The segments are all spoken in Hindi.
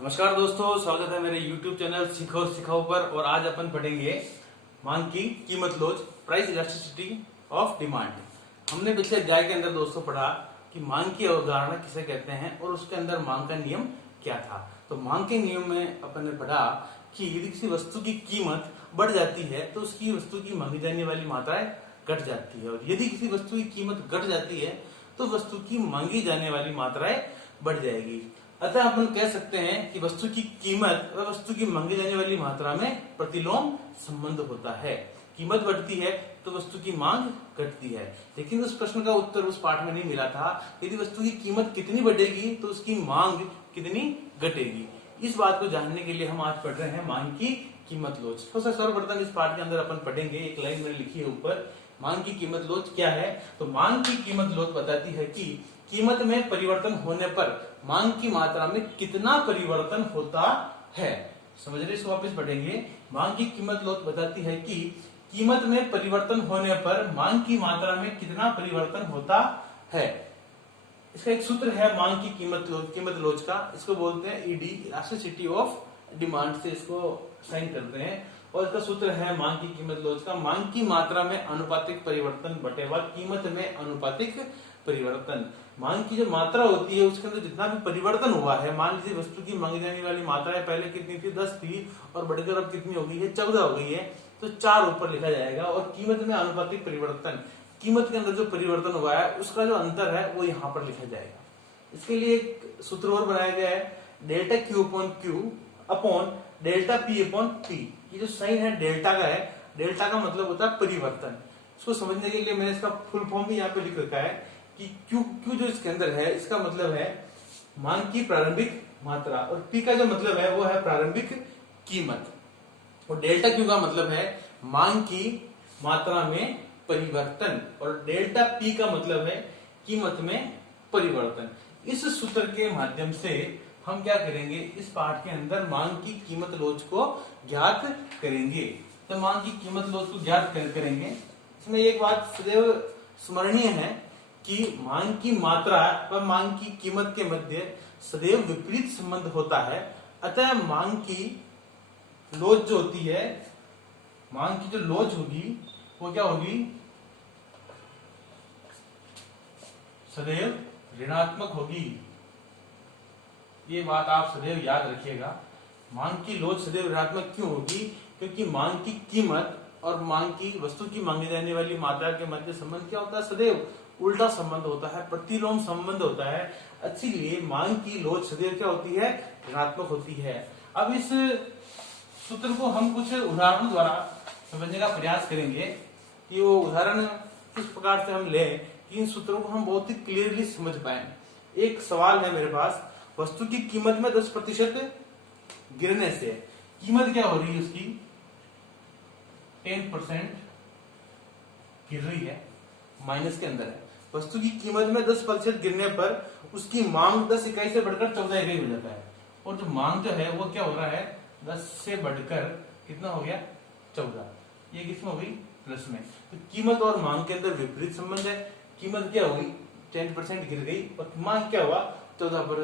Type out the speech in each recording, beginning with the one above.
नमस्कार दोस्तों, स्वागत है मेरे YouTube चैनल सीखो और सिखाओ पर। और आज अपन पढ़ेंगे मांग की कीमत लोच, प्राइस इलास्टिसिटी ऑफ डिमांड। हमने पिछले अध्याय के अंदर दोस्तों पढ़ा कि मांग की अवधारणा किसे कहते हैं और उसके अंदर मांग का नियम क्या था। तो मांग के नियम में अपन ने पढ़ा कि यदि किसी वस्तु की कीमत बढ़ जाती है तो उसकी वस्तु की मांगी जाने वाली मात्राएं घट जाती है, और यदि किसी वस्तु की कीमत घट जाती है तो वस्तु की मांगी जाने वाली मात्राएं बढ़ जाएगी। अतः अपन कह सकते हैं कि वस्तु की कीमत व वस्तु की मांगी जाने वाली मात्रा में प्रतिलोम संबंध होता है। कीमत बढ़ती है तो वस्तु की मांग घटती है। लेकिन उस प्रश्न का उत्तर उस पाठ में नहीं मिला था। यदि वस्तु की कीमत कितनी बढ़ेगी तो उसकी मांग कितनी घटेगी। इस बात को जानने के लिए हम आज पढ़ रहे हैं मांग की कीमत लोच। तो सर्वप्रथम इस पाठ के अंदर अपन पढ़ेंगे, एक लाइन मैंने लिखी है ऊपर, मांग की कीमत लोच क्या है। तो मांग की कीमत लोच बताती है कि कीमत में परिवर्तन होने पर मांग की मात्रा में कितना परिवर्तन होता है। समझ रहे, इसको वापस पढ़ेंगे। मांग की कीमत लोच बताती है कि कीमत में परिवर्तन होने पर मांग की मात्रा में कितना परिवर्तन होता है। इसका एक सूत्र है मांग की कीमत लोच का, इसको बोलते हैं ईडी, इलास्टिसिटी ऑफ डिमांड से इसको साइन करते हैं। और इसका सूत्र है मांग की कीमत लोच का, मांग की मात्रा में अनुपातिक परिवर्तन बटेवा कीमत में अनुपातिक परिवर्तन। मांग की जो मात्रा होती है उसके अंदर जितना भी परिवर्तन हुआ है, मान लीजिए वस्तु की मांगी जाने वाली मात्राएं पहले कितनी थी, 10 थी, और बढ़कर अब कितनी हो गई है, 14 हो गई है, तो 4 ऊपर लिखा जाएगा। और कीमत में अनुपातिक परिवर्तन, कीमत के अंदर जो परिवर्तन हुआ है उसका जो अंतर है वो यहाँ पर लिखा जाएगा। इसके लिए एक सूत्र और बनाया गया है, delta Q upon Q upon delta P upon P. ये जो साइन है डेल्टा का है, डेल्टा का मतलब होता है परिवर्तन। इसको समझने के लिए मैंने इसका फुल फॉर्म भी यहाँ पे लिख रखा है कि क्यू जो इसके अंदर है इसका मतलब है मांग की प्रारंभिक मात्रा, और पी का जो मतलब है वो है प्रारंभिक कीमत, और डेल्टा क्यू का मतलब है मांग की मात्रा में परिवर्तन, और डेल्टा पी का मतलब है कीमत में परिवर्तन। इस सूत्र के माध्यम से हम क्या करेंगे, इस पाठ के अंदर मांग की कीमत लोच को ज्ञात करेंगे। तो मांग की कीमत लोच को ज्ञात करेंगे। इसमें एक बात सदैव स्मरणीय है कि मांग की मात्रा व मांग की कीमत के मध्य सदैव विपरीत संबंध होता है। अतः मांग की लोच जो होती है, मांग की जो लोच होगी वो क्या होगी, सदैव ऋणात्मक होगी। ये बात आप सदैव याद रखिएगा। मांग की लोच सदैव ऋणात्मक क्यों होगी, क्योंकि मांग की कीमत और मांग की वस्तु की मांगी जाने वाली मात्रा के मध्य संबंध क्या होता है, सदैव उल्टा संबंध होता है, प्रतिलोम संबंध होता है। इसीलिए मांग की लोच सदैव क्या होती है, ऋणात्मक होती है। अब इस सूत्र को हम कुछ उदाहरणों द्वारा समझने का प्रयास करेंगे कि वो उदाहरण किस प्रकार से हम लें कि इन सूत्रों को हम बहुत ही क्लियरली समझ पाए। एक सवाल है मेरे पास, वस्तु की कीमत में 10% गिरने से कीमत क्या हो रही है, उसकी 10% गिर रही है, माइनस के अंदर है। वस्तु की कीमत में 10% गिरने पर उसकी मांग 10 इकाई से बढ़कर 14 इकाई हो जाता है, और जो मांग जो है वो क्या हो रहा है, 10 से बढ़कर कितना हो गया, 14। ये किसमें हो गई, प्लस में। तो कीमत और मांग के अंदर विपरीत संबंध है। कीमत क्या हो गई, 10% गिर गई, और मांग क्या हुआ, 14 पर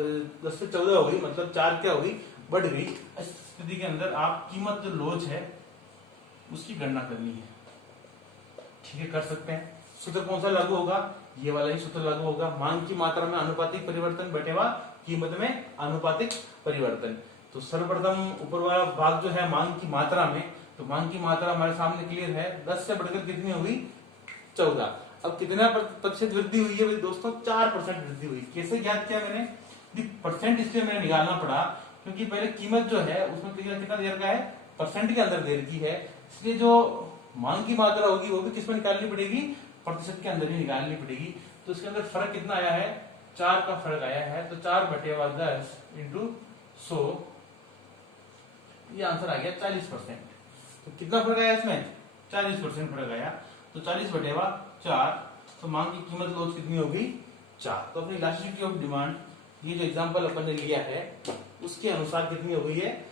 10 से 14 हो गई, मतलब 4 क्या हो गई, बढ़ गई। इस स्थिति के अंदर आप कीमत जो लोच है उसकी गणना करनी है। ठीक है, कर सकते हैं। सूत्र कौन सा लागू होगा, ये वाला ही सूत्र लागू होगा, मांग की मात्रा में अनुपातिक परिवर्तन बटेवा कीमत में अनुपातिक परिवर्तन। तो सर्वप्रथम ऊपर वाला भाग जो है मांग की मात्रा में, तो मांग की मात्रा हमारे सामने क्लियर है, 10 से बढ़कर कितनी हुई, 14। अब कितना प्रतिशत वृद्धि हुई है दोस्तों, 4% वृद्धि हुई। कैसे ज्ञात किया मैंने, परसेंट इसलिए मैंने निकालना पड़ा क्योंकि पहले कीमत जो है उसमें कितना देर का है, परसेंट के अंदर देर की है, इसलिए जो मांग की मात्रा होगी वो भी किसमें निकालनी पड़ेगी, प्रतिशत के अंदर ही निकालनी पड़ेगी। तो इसके अंदर फर्क कितना आया है, 4 का फर्क आया है। तो 4/10 इंटू 100, ये आंसर आ गया 40%। तो कितना फर्क आया इसमें, 40% फर्क आया। तो 40/4, तो मांग की कीमत लोच कितनी होगी, 4। तो अपनी इलास्टिसिटी ऑफ डिमांड, ये जो एग्जांपल अपन ने लिया है उसके अनुसार कितनी हो गई है,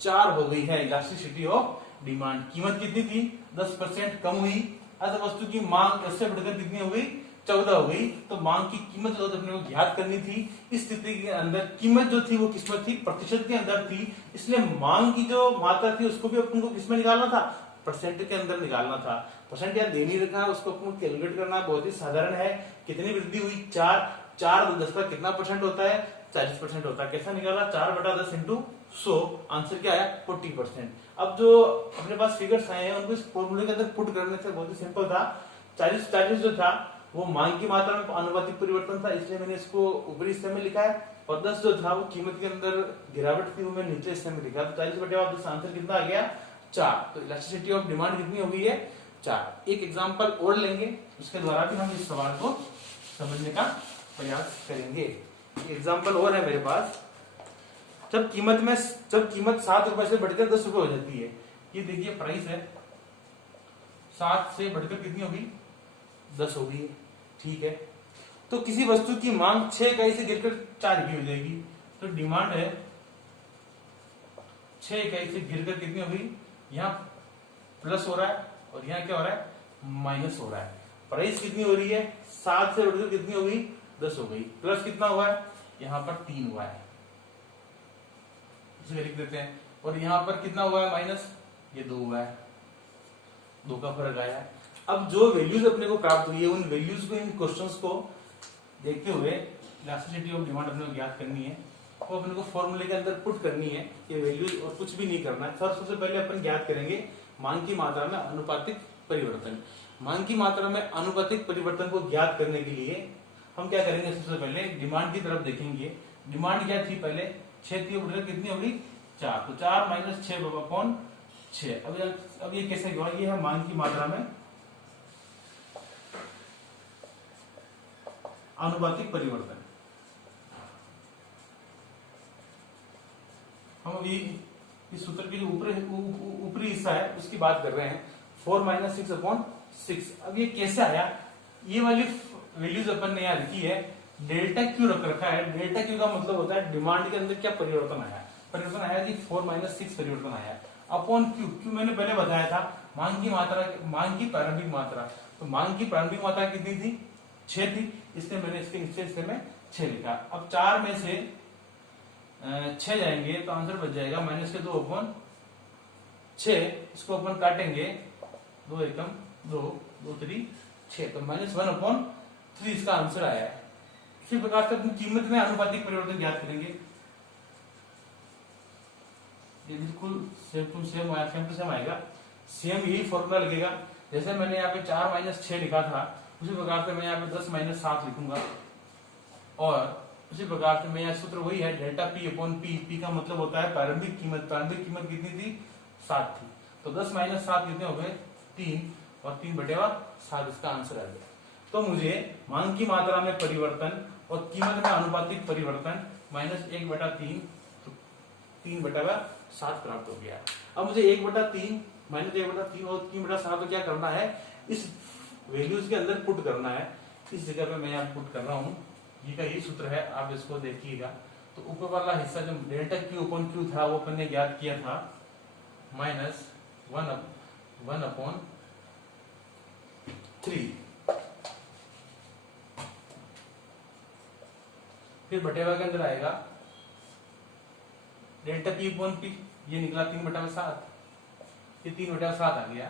4 हो गई है इलास्टिसिटी ऑफ डिमांड। कीमत कितनी थी, 10% कम हुई, अतः वस्तु की मांग 10 से बढ़कर कितनी हो गई, 14 हो गई। तो मांग की कीमत जो अपने को ज्ञात करनी थी, इस स्थिति के अंदर कीमत जो थी वो किसमें थी, प्रतिशत के अंदर थी। इसलिए मांग की जो मात्रा थी उसको भी अपन को किसमें निकालना था, परसेंट के अंदर निकालना था। परसेंट या दे नहीं रखा है, उसको अपन कैलकुलेट करना बहुत ही साधारण है। कितनी वृद्धि हुई, 4 10 का कितना परसेंट होता है, 40% होता है। कैसा निकाला, 4/10 इंटू 100, आंसर क्या आया 40%। अब जो अपने पास फिगर्स आए हैं उनको इस फॉर्मूले के अंदर पुट करने से बहुत ही सिंपल था। 40 जो था वो मांग की मात्रा में आनुपातिक परिवर्तन था, इसलिए मैंने इसको ऊपरी हिस्से में लिखा है। और 10 जो था वो कीमत के अंदर गिरावट थी, वो मैंने नीचे हिस्से में लिखा। तो 40/10 आंसर कितना आ गया, 4। तो इलास्टिसिटी ऑफ डिमांड कितनी हो गई है, 4। एक एग्जांपल और लेंगे, उसके द्वारा भी हम इस सवाल को समझने का प्रयास करेंगे। एग्जांपल और है मेरे पास। जब कीमत 7 रुपए से बढ़कर 10 रुपए हो जाती है, ये देखिए प्राइस है, 7 से बढ़कर कितनी होगी, 10 हो गई, ठीक है। तो किसी वस्तु की मांग 6 इकाई से गिरकर 4 इकाई हो जाएगी। तो डिमांड है 6 इकाई से गिरकर कितनी हो गई, यहाँ प्लस हो रहा है और यहाँ क्या हो रहा है, माइनस हो रहा है। प्राइस कितनी हो रही है, 7 से बढ़कर कितनी हो गई, 10 हो गई। प्लस कितना हुआ है, यहाँ पर 3 हुआ है, इसे लिख देते हैं। और यहाँ पर कितना हुआ है, माइनस, ये 2 हुआ है, 2 का फर्क आया है। अब जो वैल्यूज अपने को प्राप्त हुई है, उन वैल्यूज को, इन क्वेश्चंस को देखते हुए इलास्टिसिटी ऑफ डिमांड अपने को ज्ञात करनी है, वो अपने को फॉर्मूले के अंदर पुट करनी है। ये वैल्यूज और कुछ भी नहीं करना है। सबसे पहले अपन ज्ञात करेंगे मांग की मात्रा में अनुपातिक परिवर्तन। मांग की मात्रा में अनुपातिक परिवर्तन को ज्ञात करने के लिए हम क्या करेंगे, सबसे पहले डिमांड की तरफ देखेंगे। डिमांड क्या थी, पहले 6 थी, उधर कितनी होगी, 4। तो 4 - 6/6। अब ये कैसे हुआ, ये है मांग की मात्रा में अनुपातिक परिवर्तन। हम अभी इस सूत्र के जो ऊपरी हिस्सा है उसकी बात कर रहे हैं, 4 - 6/6। अब ये कैसे आया, ये वाली वैल्यूज अपन ने यहाँ लिखी है, डेल्टा क्यू रख रखा है। डेल्टा क्यू का मतलब होता है डिमांड के अंदर क्या परिवर्तन आया। परिवर्तन आया जी 4 - 6 परिवर्तन आया अपॉन क्यू। क्यू मैंने पहले बताया था, मांग की मात्रा, मांग की प्रारंभिक मात्रा। तो मांग की प्रारंभिक मात्रा कितनी थी, 6 थी, इसलिए मैंने इसके नीचे हिस्से में 6 लिखा। अब 4 में से 6 जाएंगे तो आंसर बच जाएगा -2/6। इसको अपन काटेंगे, 2 एकम 2, 2 3 6, तो -1/3 इसका आंसर आया है। इसी प्रकार से अपन कीमत में अनुपातिक परिवर्तन ज्ञात करेंगे। ये बिल्कुल सेम टू सेम आएगा, सेम यही फॉर्मूला लगेगा। जैसे मैंने यहाँ पे 4 - 6 लिखा था, उसी प्रकार से मैं यहाँ पे 10 - 7 लिखूंगा। और उसी प्रकार से मैं यहाँ सूत्र वही है, डेल्टा P/P। P का मतलब होता है प्रारंभिक कीमत। प्रारंभिक कीमत कितनी थी, 7 थी। तो 10 - 7 कितने हो गए, 3, और 3/7 इसका आंसर आ गया। तो मुझे मांग की मात्रा में परिवर्तन और कीमत में अनुपातिक परिवर्तन -1/3, तो 3/7 प्राप्त हो गया। अब मुझे 1/3 -1/3 और 3/7 को क्या करना है, इस वैल्यूज के अंदर पुट करना है। इस जगह पे मैं यहाँ पुट कर रहा हूँ, ये का यही सूत्र है, आप इसको देखिएगा। तो ऊपर वाला हिस्सा जो डेल्टा Q/Q था वो अपन ने ज्ञात किया था, -1/3। फिर बटेवा के अंदर आएगा डेल्टा P/P, ये निकला 3/7। ये 3/7 आ गया,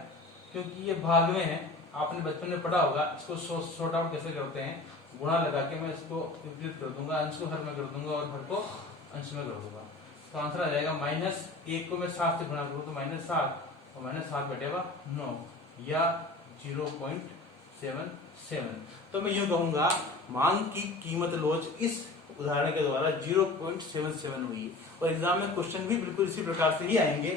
क्योंकि ये भाग में है। आपने बचपन में पढ़ा होगा, इसको सॉर्ट आउट कैसे करते हैं, गुणा लगा के मैं इसको विपरीत कर दूंगा, अंश को हर में कर दूंगा और हर को अंश में कर दूंगा। तो आंसर आ जाएगा -1 को मैं 7 से गुणा करूँ तो -7, और -7/9 या 0.77। तो मैं यूं कहूंगा मांग की कीमत लोच इस उदाहरण के द्वारा 0.77 हुई। और एग्जाम में क्वेश्चन भी बिल्कुल इसी प्रकार से ही आएंगे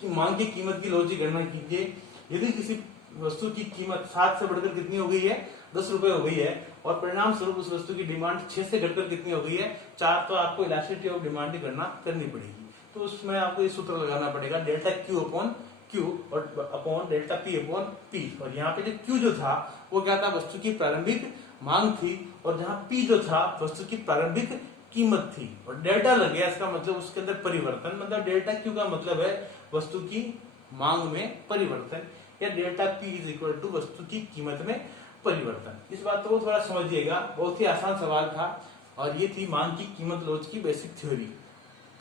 कि मांग की कीमत की लोच की गणना कीजिए। यदि किसी वस्तु की कीमत 7 से बढ़कर कितनी हो गई है, 10 रुपए हो गई है, और परिणाम स्वरूप उस वस्तु की डिमांड 6 से घटकर कितनी हो गई है, 4, तो आपको इलास्टिसिटी ऑफ डिमांड की गणना करनी पड़ेगी। तो उसमें आपको ये सूत्र लगाना पड़ेगा, डेल्टा Q/Q और अपॉन डेल्टा P/P। और यहाँ पे जो Q जो था वो क्या था, वस्तु की प्रारंभिक मांग थी, और जहाँ P जो था वस्तु की प्रारंभिक कीमत थी। और डेल्टा लग गया, इसका मतलब उसके अंदर परिवर्तन, मतलब डेल्टा Q का मतलब है वस्तु की मांग में परिवर्तन, या डेल्टा P = वस्तु की कीमत में परिवर्तन। इस बात को थोड़ा समझिएगा, बहुत ही आसान सवाल था और ये थी मांग की कीमत लॉज की बेसिक थ्योरी।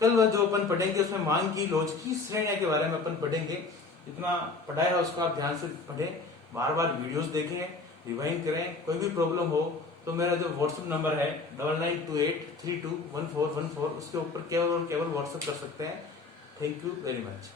कल वह जो अपन पढ़ेंगे उसमें मांग की लॉज की श्रेणियां के बारे में अपन पढ़ेंगे। जितना पढ़ाया है उसको आप ध्यान से पढ़ें, बार बार वीडियोस देखें, रिवाइंड करें। कोई भी प्रॉब्लम हो तो मेरा जो व्हाट्सएप नंबर है 9928321414 उसके ऊपर केवल और केवल व्हाट्सएप कर सकते हैं। Thank you very much.